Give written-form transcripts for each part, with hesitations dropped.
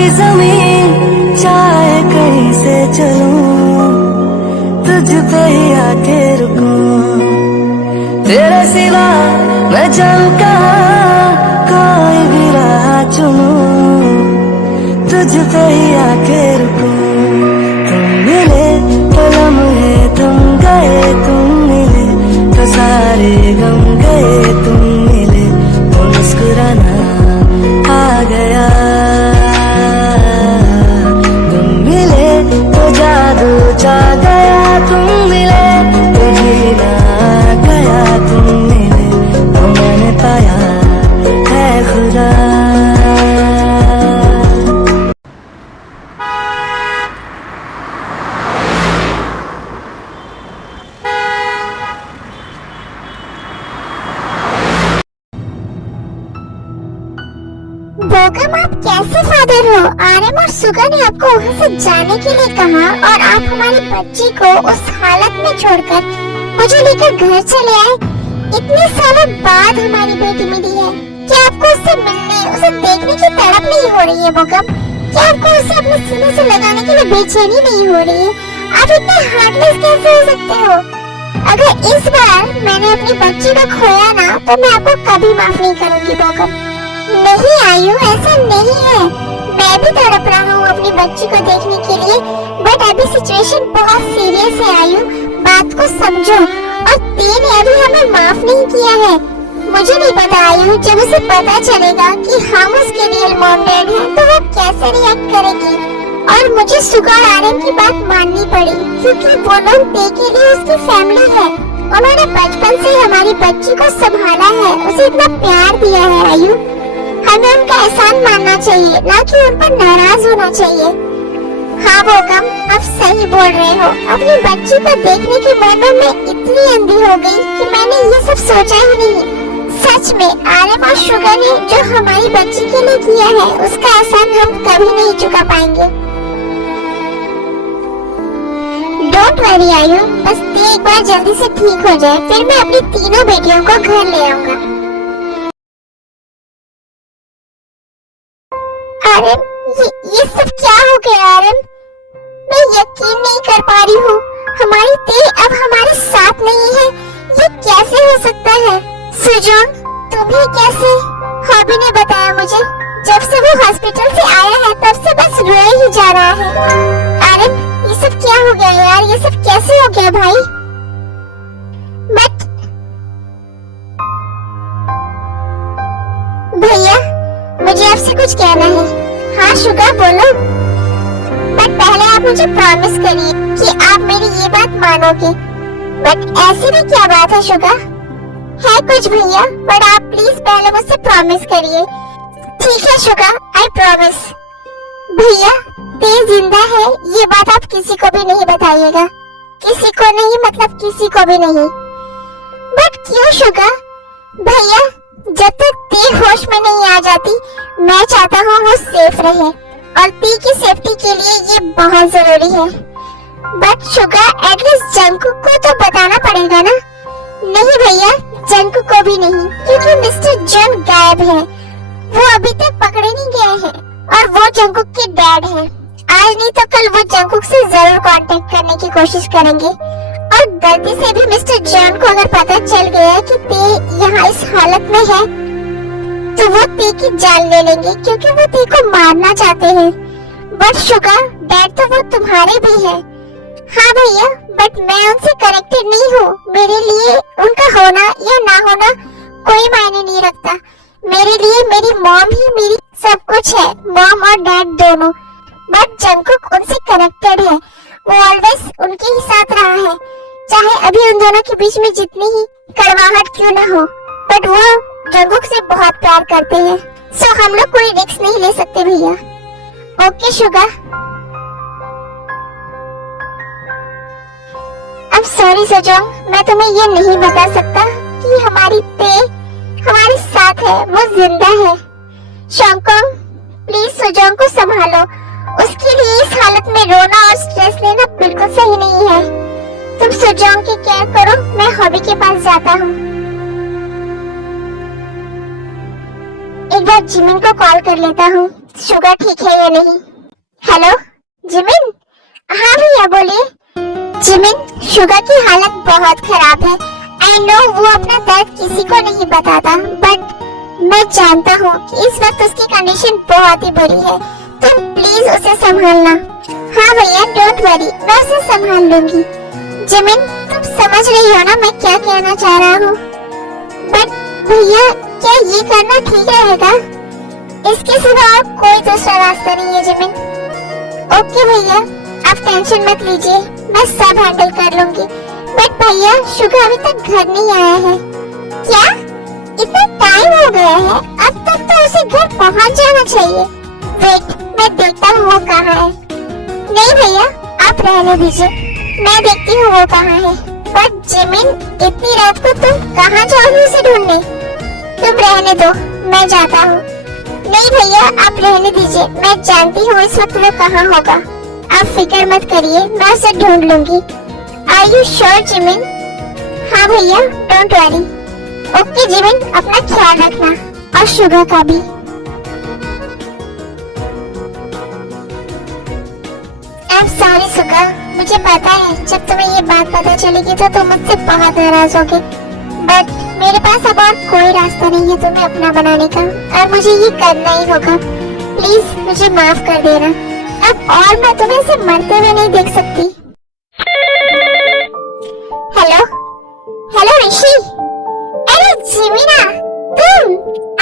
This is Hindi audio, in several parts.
सारी जमीन चाहे कहीं से चलूं, तुझ पे ही आके रुकूं। तेरे सिवा मैं जाऊं कहाँ, कोई भी राह चुनूं, तुझ पे ही आके रुकूं। तुम मिले तो लम्हे तुम गए, तुम मिले तो सारे गम गए, तुम मिले तो मुस्कुराना आ गया। तुम मिले तो जादू छा गया, तुम मिले तो जीना आ गया, तुम मिले तो मैंने पाया है खुदा। बोगम, आप कैसे फादर हो? आरएम और सुगा ने आपको वहाँ से जाने के लिए कहा और आप हमारी बच्ची को उस हालत में छोड़कर मुझे लेकर घर चले आए। इतने सालों बाद हमारी बेटी मिली है। क्या आपको उससे मिलने, उसे देखने की तड़प नहीं हो रही है बोगम? क्या आपको उसे अपने सीने से लगाने के लिए बेचैनी नहीं हो रही है? आप इतने हार्टलेस कैसे हो सकते हो? अगर इस बार मैंने अपनी बच्ची को खोया ना, तो मैं आपको कभी माफ नहीं करूंगी बोगम। नहीं आयु, ऐसा नहीं है। मैं भी तड़प रहा हूँ अपनी बच्ची को देखने के लिए, बट अभी सिचुएशन बहुत सीरियस है आयु। बात को समझो। और तीन अभी हमें माफ नहीं किया है। मुझे नहीं पता आयु, जब उसे पता चलेगा कि हम उसके रियल मॉम डैड हैं, तो वो कैसे रिएक्ट करेगी। और मुझे सुगा और आरएम की बात माननी पड़ी, क्योंकि वो लोग डे के लिए उसकी फैमिली है। उन्होंने बचपन से हमारी बच्ची को संभाला है, उसे इतना प्यार दिया है आयु। हमें उनका एहसान मानना चाहिए, ना कि उन पर नाराज होना चाहिए। हाँ बोगम, आप सही बोल रहे हो। अपनी बच्ची को देखने के बाद मैं इतनी अंधी हो गई कि मैंने ये सब सोचा ही नहीं। सच में आरएम और शुगर ने जो हमारी बच्ची के लिए किया है, उसका एहसान हम कभी नहीं चुका पाएंगे। डोंट वरी आयु, बस एक बार जल्दी से ठीक हो जाए, फिर मैं अपनी तीनों बेटियों को घर ले आऊंगा। आरएम, ये सब क्या हो गया आरएम? मैं यकीन नहीं कर पा रही हूँ। हमारी ते अब हमारे साथ नहीं है। ये कैसे हो सकता है? सुजोंग, तुम्हें कैसे? हॉबी ने बताया मुझे, जब से वो हॉस्पिटल से आया है तब से बस रोए ही जा रहा है। आरएम, ये सब क्या हो गया यार? ये सब कैसे हो गया भाई? बट भैया, मुझे आपसे कुछ कहना है। हाँ शुगा, बोलो। बट पहले आप मुझे प्रॉमिस करिए कि आप मेरी ये बात मानोगे। बट ऐसी भी क्या बात है शुगा? है कुछ भैया, बट आप प्लीज पहले मुझसे प्रॉमिस करिए। ठीक है शुगा, आई प्रॉमिस। भैया, ते जिंदा है, ये बात आप किसी को भी नहीं बताइएगा। किसी को नहीं, मतलब किसी को भी नहीं। बट क्यों शुगा? भैया, जब तक ती होश में नहीं आ जाती, मैं चाहता हूँ वो सेफ रहे, और ती की सेफ्टी के लिए ये बहुत जरूरी है। बट शुगा, एटलीस्ट जंकुक को तो बताना पड़ेगा ना? नहीं भैया, जंकुक को भी नहीं, क्योंकि मिस्टर जन गायब है। वो अभी तक पकड़े नहीं गए हैं, और वो जंकुक के डैड हैं। आज नहीं तो कल वो जंकुक से जरूर कांटेक्ट करने की कोशिश करेंगे। और गलती से भी मिस्टर जॉन को अगर पता चल गया कि ते यहाँ इस हालत में है, तो वो ते की जान ले लेंगे, क्योंकि वो ते को मारना चाहते हैं। बट शुगर, डैड तो वो तुम्हारे भी है। हाँ भैया, बट मैं उनसे कनेक्टेड नहीं हूँ। मेरे लिए उनका होना या ना होना कोई मायने नहीं रखता। मेरे लिए मेरी मॉम ही मेरी सब कुछ है, मॉम और डैड दोनों। बट जंकुक उनसे कनेक्टेड है, वो ऑलवेज उनके ही साथ रहा है, चाहे अभी उन दोनों के बीच में जितनी ही कड़वाहट क्यों ना हो। बट वो जंकुक से बहुत प्यार करते हैं, सो हम लोग कोई रिस्क नहीं ले सकते भैया। Okay sugar. अब सॉरी सजोंग, मैं तुम्हें ये नहीं बता सकता कि हमारी ते हमारे साथ है, वो जिंदा है। शोंगकोंग, प्लीज सजोंग को संभालो। उसके लिए इस हालत में रोना और स्ट्रेस लेना बिल्कुल सही नहीं है। तुम सजोंग की केयर करो, मैं हॉबी के पास जाता हूँ। एक बार जिमिन को कॉल कर लेता हूँ। शुगर ठीक है या नहीं। हेलो जिमिन, हाँ भैया बोलिए। जिमिन, शुगर की हालत बहुत खराब है। आई नो वो अपना दर्द किसी को नहीं बताता, बट मैं जानता हूँ कि इस वक्त उसकी कंडीशन बहुत ही बुरी है। तुम प्लीज उसे संभालना। हाँ भैया डोंट वरी, मैं उसे संभाल लूंगी। जिमिन, तुम समझ रही हो ना मैं क्या कहना चाह रहा हूँ। बट भैया क्या ये करना ठीक रहेगा? इसके सिवा और कोई दूसरा रास्ता नहीं है जिमिन। ओके भैया, आप टेंशन मत लीजिए, मैं सब हैंडल कर लूंगी। बट भैया शुगर अभी तक घर नहीं आया है। क्या इतना टाइम हो गया है? अब तक तो उसे घर पहुंच जाना चाहिए। वेट, मैं देखता हूँ वो कहाँ है। नहीं भैया आप रहने दीजिए, मैं देखती हूँ वो कहाँ है। बट जिमिन, इतनी रात को तुम कहाँ जाओगी उसे ढूंढने? तुम रहने दो, मैं जाता हूँ। नहीं भैया आप रहने दीजिए, मैं जानती हूँ इस वक्त वो कहाँ होगा। आप फिक्र मत करिए, मैं उसे ढूंढ लूंगी। Are you sure Jimin? हाँ भैया डोंट वरी। ओके जिमिन, अपना ख्याल रखना और शुगर का भी। आई एम सॉरी सुगा, मुझे पता है जब तुम्हें ये बात पता चलेगी तो तुम मुझसे बहुत नाराज होगे। बट मेरे पास अब और कोई रास्ता नहीं है तुम्हें अपना बनाने का, और मुझे ये करना ही होगा। प्लीज मुझे माफ कर देना, अब और मैं तुम्हें ऐसे मरते हुए नहीं देख सकती। हेलो हेलो ऋषि। अरे जिमिना, तुम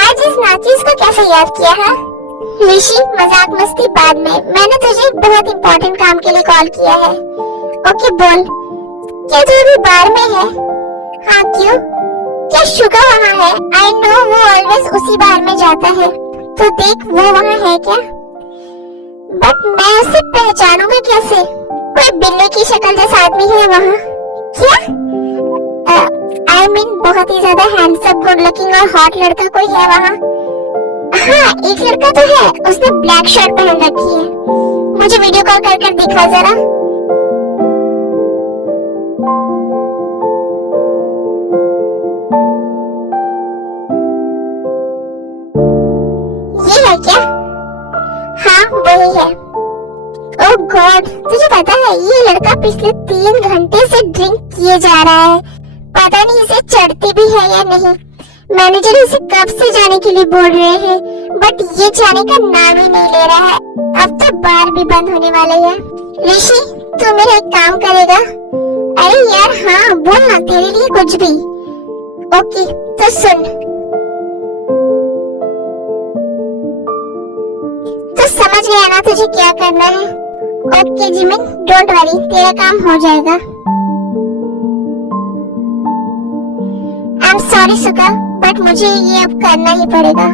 आज इस नाचिस को कैसे याद किया है? ऋषि मजाक मस्ती बाद में, मैंने तुझे एक बहुत इंपॉर्टेंट काम के लिए कॉल किया है। ओके बोल, क्या तू अभी बार में है? हाँ क्यों, क्या शुगर वहाँ है? आई नो वो ऑलवेज उसी बार में जाता है, तो देख वो वहाँ है क्या? बट मैं उसे पहचानूंगा कैसे? कोई बिल्ली की शक्ल जैसा आदमी है वहाँ। क्या? आई मीन बहुत ही ज्यादा हैंडसम, गुड लुकिंग और हॉट लड़का कोई है वहाँ? हाँ एक लड़का तो है, उसने ब्लैक शर्ट पहन रखी है। मुझे वीडियो कॉल कर कर दिखा जरा। ये है क्या? हाँ वही है। ओह गॉड, तुझे पता है ये लड़का पिछले 3 घंटे से ड्रिंक किए जा रहा है। पता नहीं इसे चढ़ती भी है या नहीं। मैनेजर इसे कब से जाने के लिए बोल रहे हैं, बट ये जाने का नाम ही नहीं ले रहा है। अब तो बार भी बंद होने वाला है। ऋषि तू मेरा एक काम करेगा? अरे यार हाँ बोल ना, तेरे लिए कुछ भी। ओके तो सुन, तो समझ गया ना तुझे क्या करना है? ओके जिमिन डोंट वरी, तेरा काम हो जाएगा। I am sorry Suga, but मुझे ये अब करना ही पड़ेगा।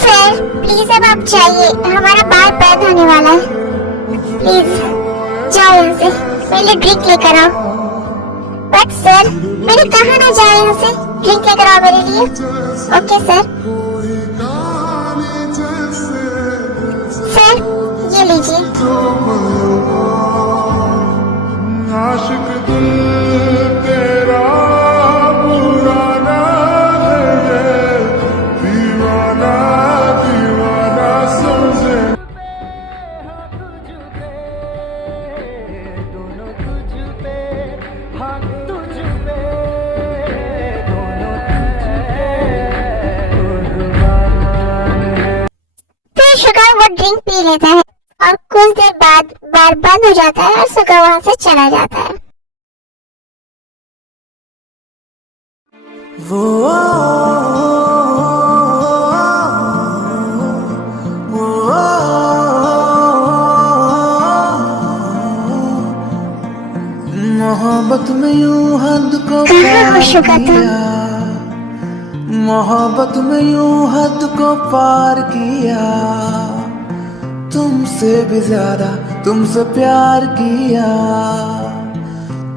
सर प्लीज अब आप जाइए, हमारा बार बंद होने वाला है। प्लीज जाओ यहाँ से, मेरे लिए ड्रिंक लेकर आओ। बट सर मैंने कहा ना जाओ यहाँ से, ड्रिंक लेकर आओ मेरे लिए। Okay sir. सर ये लीजिए। आशिक दिल तेरा पुराना है, दीवाना दीवाना समझे। दोनों तुझ पे, हाँ तुझ पे, दोनों फिर शुगर वो ड्रिंक पी लेता है और कुछ देर बाद बार बंद हो जाता है और शुगर वहाँ से चला जाता है। मोहब्बत में यूं हद को कहाँ हो शुगर तुम? मोहब्बत में यूं हद को पार किया, तुमसे भी ज्यादा तुमसे प्यार किया,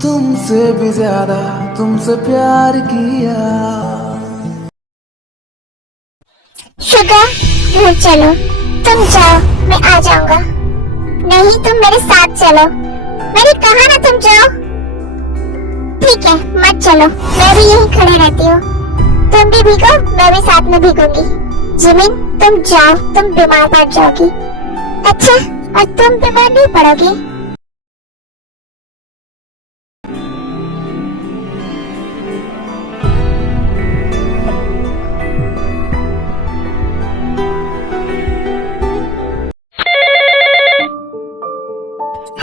तुमसे भी ज्यादा तुमसे प्यार किया। शुगर घर चलो, तुम जाओ मैं आ जाऊंगा। नहीं तुम मेरे साथ चलो, मैंने कहा ना तुम जाओ। ठीक है, मत चलो, मैं भी यहीं खड़े रहती हूँ। तुम भी भीगो, मैं भी साथ में भीगूंगी। जिमिन तुम जाओ, तुम बीमार पड़ जाओगी। अच्छा, और तुम बीमार नहीं पड़ोगी?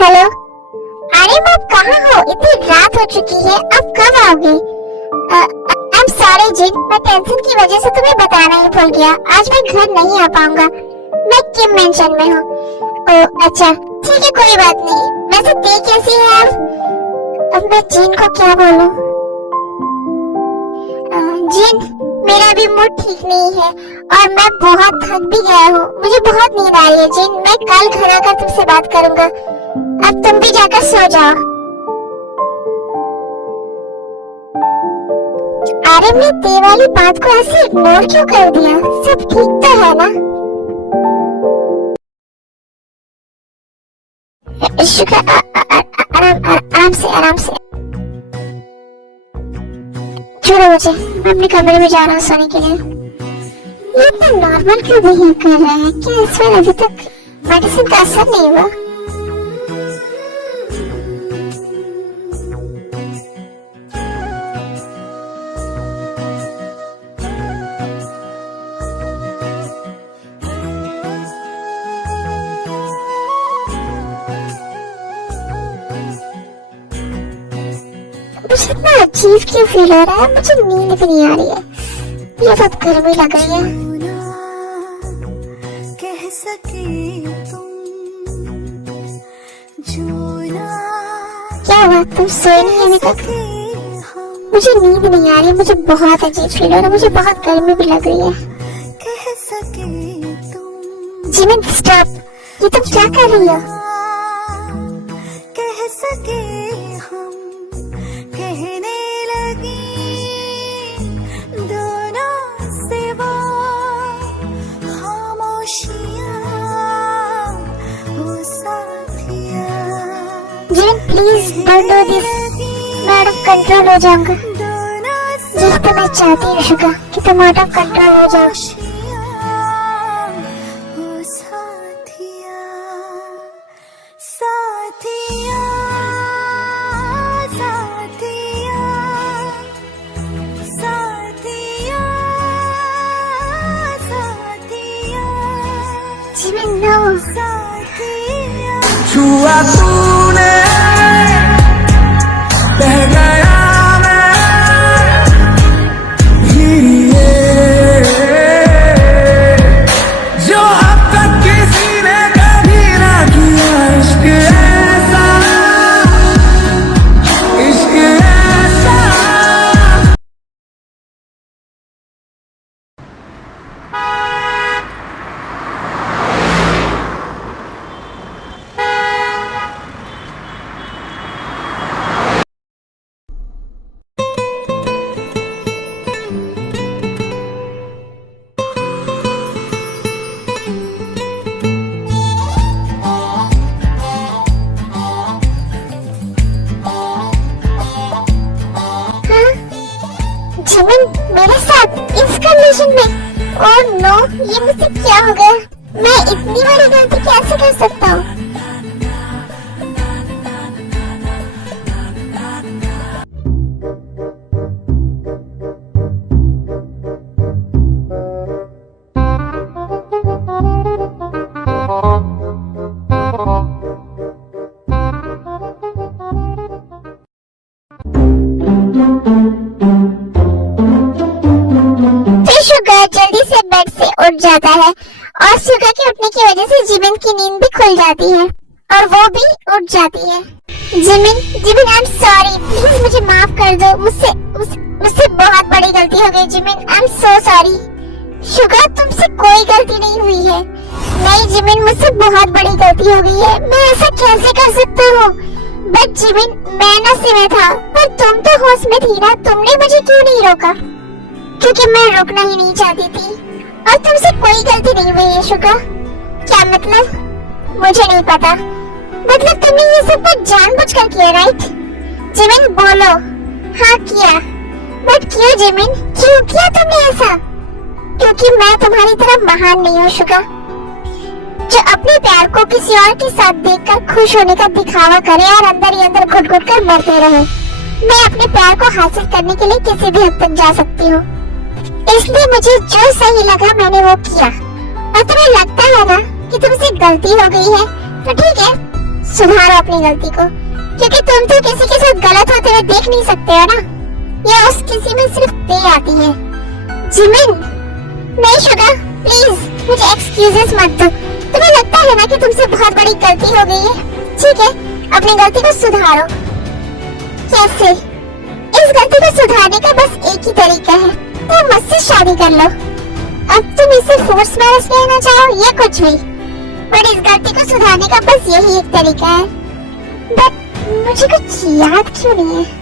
हेलो, अरे आप कहाँ हो? इतनी रात हो चुकी है, आप कब आओगे? आई एम सॉरी जिन, मैं टेंशन की वजह से तुम्हें बताना ही भूल गया। आज मैं घर नहीं आ पाऊंगा, मैं किम मेंशन में हूँ। ओह अच्छा, ठीक है, कोई बात नहीं। वैसे ते कैसी है आप? अब मैं जिन को क्या बोलूं? जिन, मेरा भी मूड ठीक नहीं है और मैं बहुत थक भी गया हूँ। मुझे बहुत नींद आ रही है जिन, मैं कल घर आकर तुमसे बात करूंगा। अब तुम भी जाकर सो जाओ। अरे मैं ते वाली बात को ऐसे इग्नोर क्यों कर दिया? सब ठीक तो है ना? शुक्र, आराम से, आराम से। छोड़ो मुझे, मैं अपने कमरे में जा रहा हूँ सोने के लिए। ये तो नॉर्मल क्यों बिहेव कर रहा है? क्या इस पर अभी तक मेडिसिन का असर नहीं हुआ? मुझे इतना अजीब क्यों फील हो रहा है? मुझे नींद भी नहीं आ रही है। ये बहुत गर्मी लग रही है। कह सके तुम क्या हुआ? तुम सोए नहीं अभी तक? मुझे नींद नहीं आ रही, मुझे बहुत अजीब फील हो रहा है, मुझे बहुत गर्मी भी लग रही है। जिमिन स्टॉप, ये तुम क्या कर रही हो? कह सके हम कहने लगी दोनों सिवा खामोशियां वो साथिया। Jimin please don't do this, मैं आउट ऑफ कंट्रोल हो जाऊंगा। यही तो मैं चाहती हूँ शुगा, कि तुम आउट ऑफ कंट्रोल हो जाओ। Jimin no. छुआ तूने बह गया मैं ये जो अब तक किसी ने कभी ना किया। इश्क ऐसा, इश्क ऐसा। जिमिन मेरे साथ इस कंडीशन में? ओह नो, ये मुझसे क्या हो गया? मैं इतनी बड़ी गलती कैसे कर सकता हूँ? जल्दी से बेड से उठ जाता है और शुगर के उठने की वजह से जिमिन की नींद भी खुल जाती है और वो भी उठ जाती है। Jimin I am sorry, please मुझे माफ कर दो। मुझसे बहुत बड़ी गलती हो गई Jimin, I am so sorry. Sugar तुमसे कोई गलती नहीं हुई है। नहीं जिमिन, मुझसे बहुत बड़ी गलती हो गई है। मैं ऐसा कैसे कर सकता हूँ? बट जिमिन, मैं नशे में था पर तुम तो होश में थी ना, तुमने मुझे क्यों नहीं रोका? क्योंकि मैं रुकना ही नहीं चाहती थी और तुमसे कोई गलती नहीं हुई है शुगर। क्या मतलब? मुझे नहीं पता। मतलब तुमने ये सब कुछ जानबूझकर किया, राइट? जिमिन बोलो, हाँ किया, बट क्यों जिमिन, क्यों किया तुमने ऐसा? क्योंकि मैं तुम्हारी तरह महान नहीं हूँ शुगा, जो अपने प्यार को किसी और के साथ देखकर खुश होने का दिखावा करे और अंदर ही अंदर घुट घुट कर मरते रहे। मैं अपने प्यार को हासिल करने के लिए किसी भी हद तक जा सकती हूँ, इसलिए मुझे जो सही लगा मैंने वो किया। और तुम्हें लगता है ना कि तुमसे गलती हो गई है, तो ठीक है, सुधारो अपनी गलती को, क्योंकि तुम तो किसी के साथ गलत होते हुए देख नहीं सकते हो ना, या उस किसी में सिर्फ दे आती है। जिमिन, नहीं शुगा, प्लीज मुझे एक्सक्यूजेस मत दो। तुम्हें लगता है ना कि तुमसे बहुत बड़ी गलती हो गई है, ठीक है, अपनी गलती को सुधारो। कैसे? इस गलती को सुधारने का बस एक ही तरीका है, तुम मुझसे शादी कर लो। अब तुम इसे फोर्स मैरिज कहना चाहो या कुछ भी, पर इस गलती को सुधारने का बस यही एक तरीका है। बट मुझे कुछ याद क्यों नहीं है?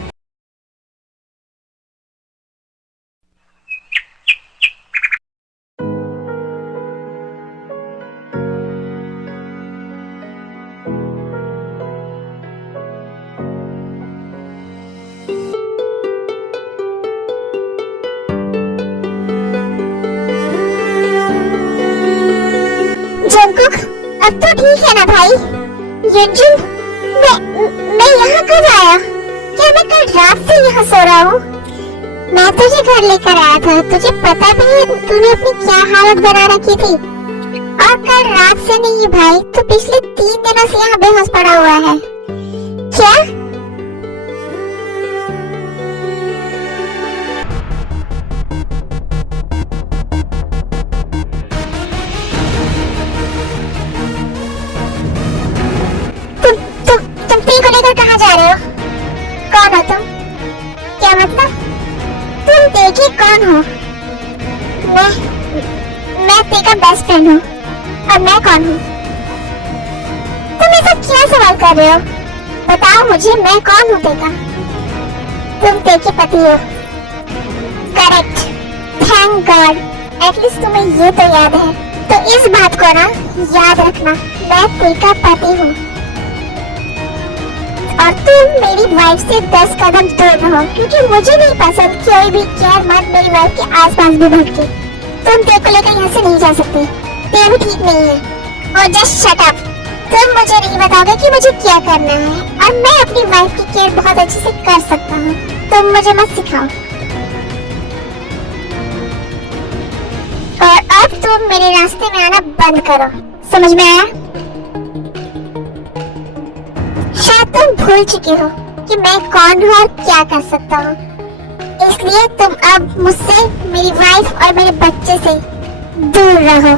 जंगकुक, अब तो ठीक है ना भाई? युनजुन, मैं यहाँ कब आया? क्या मैं कल रात से यहाँ सो रहा हूँ? मैं तुझे घर लेकर आया था, तुझे पता भी है तूने अपनी क्या हालत बना रखी थी। और कल रात से नहीं भाई, तू पिछले 3 दिनों से यहाँ बेहोश पड़ा हुआ है। क्या? तुम पी को लेकर कहाँ जा रहे हो? कौन हो तुम? क्या मतलब? तुम देखिए कौन हो? मैं तेरा बेस्ट फ्रेंड हूँ। और मैं कौन हूँ? तुम ये सब क्या सवाल कर रहे हो? बताओ मुझे, मैं कौन हूँ तेरा? तुम तेरे पति हो। करेक्ट, थैंक गॉड, एटलीस्ट तुम्हें ये तो याद है। तो इस बात को ना याद रखना, मैं तेरा पति हूँ और तुम मेरी वाइफ से 10 कदम दूर रहो, क्योंकि मुझे नहीं पसंद कोई भी केयर मत मेरी वाइफ के आसपास भी भटके। तुम तेरे को लेकर यहाँ से नहीं जा सकते, ये भी ठीक नहीं है। और जस्ट शट अप, तुम मुझे नहीं बताओगे कि मुझे क्या करना है, और मैं अपनी वाइफ की केयर बहुत अच्छे से कर सकता हूँ, तुम मुझे मत सिखाओ। और अब तुम मेरे रास्ते में आना बंद करो, समझ में आया? शायद तुम भूल चुके हो कि मैं कौन हूँ और क्या कर सकता हूँ, इसलिए तुम अब मुझसे, मेरी वाइफ और मेरे बच्चे से दूर रहो।